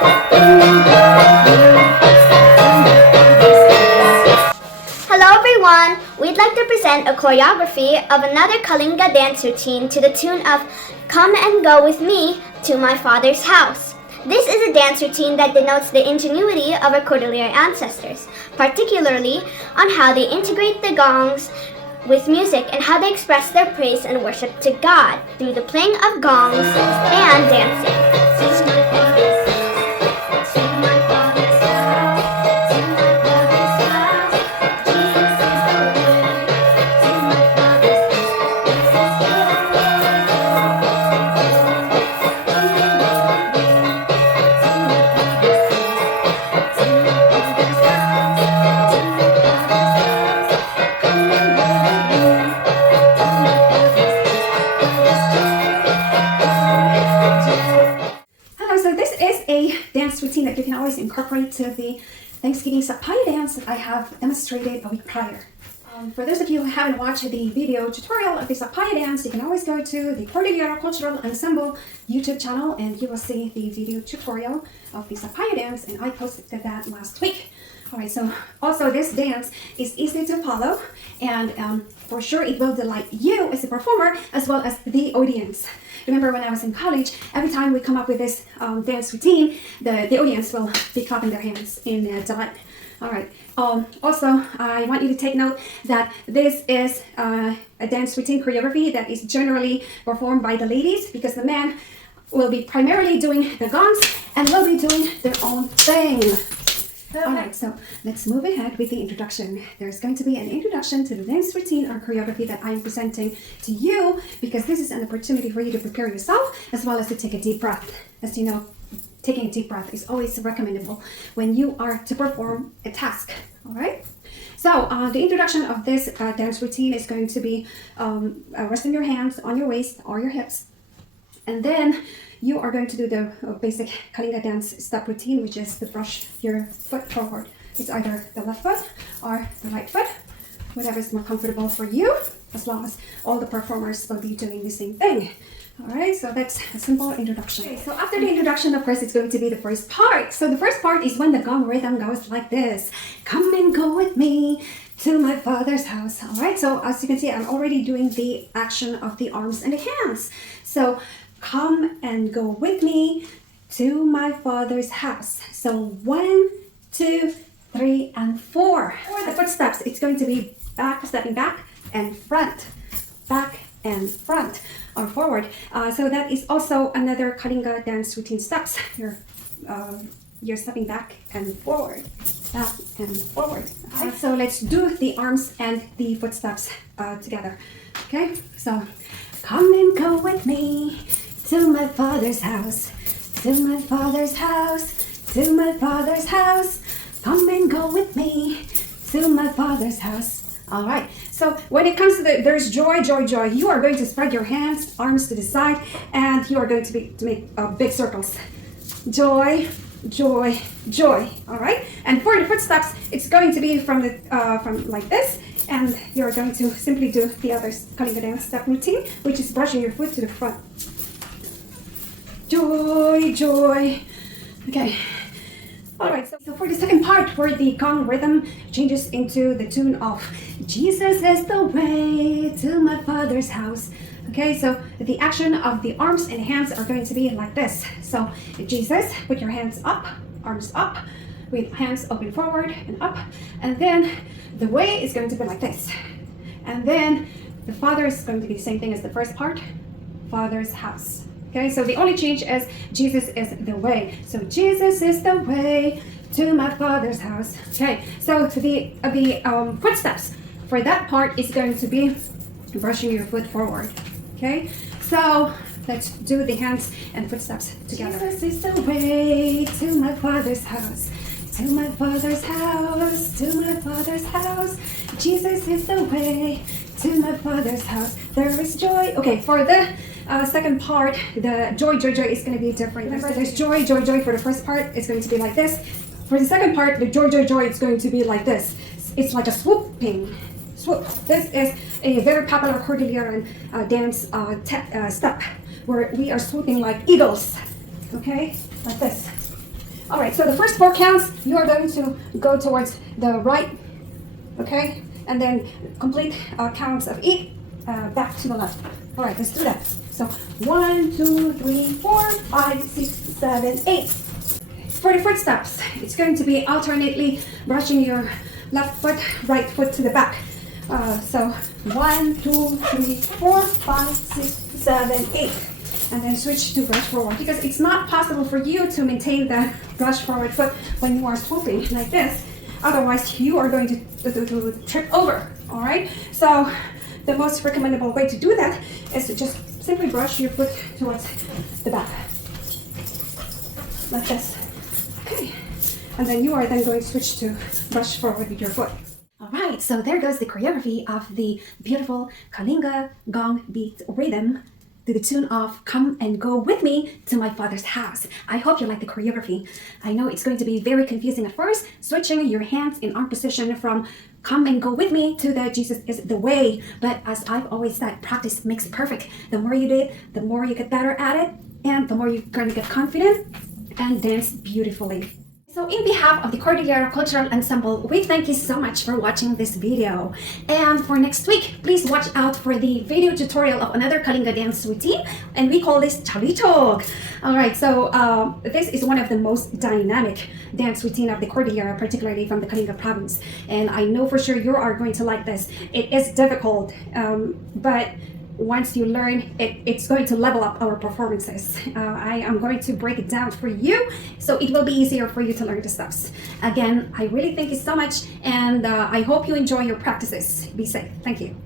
Hello everyone! We'd like to present a choreography of another Kalinga dance routine to the tune of Come and Go With Me to My Father's House. This is a dance routine that denotes the ingenuity of our Cordillera ancestors, particularly on how they integrate the gongs with music and how they express their praise and worship to God through the playing of gongs and dancing. Dance routine that you can always incorporate to the Thanksgiving Sapaya dance that I have demonstrated a week prior. For those of you who haven't watched the video tutorial of the Sapaya dance, you can always go to the Cordillera Cultural Ensemble YouTube channel and you will see the video tutorial of the Sapaya dance, and I posted that last week. Alright, so also this dance is easy to follow, and for sure it will delight you as a performer as well as the audience. Remember when I was in college, every time we come up with this dance routine, the audience will be clapping their hands in delight. Alright, also I want you to take note that this is a dance routine choreography that is generally performed by the ladies, because the men will be primarily doing the gongs and will be doing their own thing. Alright, so let's move ahead with the introduction. There's going to be an introduction to the dance routine or choreography that I'm presenting to you, because this is an opportunity for you to prepare yourself as well as to take a deep breath. As you know, taking a deep breath is always recommendable when you are to perform a task. Alright? So the introduction of this dance routine is going to be resting your hands on your waist or your hips, and then you are going to do the basic Kalinga dance step routine, which is to brush your foot forward. It's either the left foot or the right foot, whatever is more comfortable for you, as long as all the performers will be doing the same thing. Alright, so that's a simple introduction. Okay, so after the introduction, of course, it's going to be the first part. So the first part is when the gong rhythm goes like this. Come and go with me to my father's house. Alright, so as you can see, I'm already doing the action of the arms and the hands. So come and go with me to my father's house. So 1, 2, 3, and 4. For the footsteps, it's going to be back, stepping back, and front, back, and front, or forward. So that is also another Kalinga dance routine steps. You're stepping back and forward, back and forward. So let's do the arms and the footsteps together. Okay, so come and go with me to my father's house, to my father's house, to my father's house. Come and go with me to my father's house. All right, so when it comes to there's joy, joy, joy, you are going to spread your hands, arms to the side, and you are going to make big circles. Joy, joy, joy. All right, and for the footsteps, it's going to be from like this, and you're going to simply do the other Kalinga dance step routine, which is brushing your foot to the front. Joy, joy. Okay. Alright, so for the second part, where the gong rhythm changes into the tune of Jesus is the way to my father's house. Okay, so the action of the arms and hands are going to be like this. So Jesus, put your hands up, arms up, with hands open forward and up. And then the way is going to be like this. And then the father is going to be the same thing as the first part, father's house. Okay, so the only change is Jesus is the way. So Jesus is the way to my father's house. Okay, so the footsteps for that part is going to be brushing your foot forward. Okay, so let's do the hands and footsteps together. Jesus is the way to my father's house, to my father's house, to my father's house. Jesus is the way to my father's house. There is joy. Okay, for the second part, the joy, joy, joy is going to be different. There's joy, joy, joy for the first part. It's going to be like this. For the second part, the joy, joy, joy, it's going to be like this. It's like a swooping. Swoop. This is a very popular Cordilleran dance step where we are swooping like eagles. Okay, like this. All right, so the first 4 counts, you are going to go towards the right, okay? And then complete counts of 8 back to the left. All right, let's do that. So 1, 2, 3, 4, 5, 6, 7, 8. For the footsteps, it's going to be alternately brushing your left foot, right foot to the back. So 1, 2, 3, 4, 5, 6, 7, 8. And then switch to brush forward, because it's not possible for you to maintain the brush forward foot when you are swooping like this. Otherwise, you are going to trip over, all right? So the most recommendable way to do that is to just simply brush your foot towards the back, like this. Okay, and then you are then going to switch to brush forward with your foot. All right, so there goes the choreography of the beautiful Kalinga gong beat rhythm to the tune of Come and Go With Me to My Father's House. I hope you like the choreography. I know it's going to be very confusing at first, switching your hands in arm position from Come and Go With Me to the Jesus is the Way. But as I've always said, practice makes perfect. The more you do it, the more you get better at it, and the more you're going to get confident and dance beautifully. So in behalf of the Cordillera Cultural Ensemble, we thank you so much for watching this video. And for next week, please watch out for the video tutorial of another Kalinga dance routine, and we call this Chalitog. All right, so this is one of the most dynamic dance routine of the Cordillera, particularly from the Kalinga province. And I know for sure you are going to like this. It is difficult, but once you learn it, it's going to level up our performances. I am going to break it down for you, so it will be easier for you to learn the steps. Again, I really thank you so much, and I hope you enjoy your practices. Be safe. Thank you.